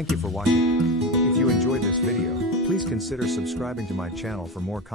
Thank you for watching. If you enjoyed this video, please consider subscribing to my channel for more content.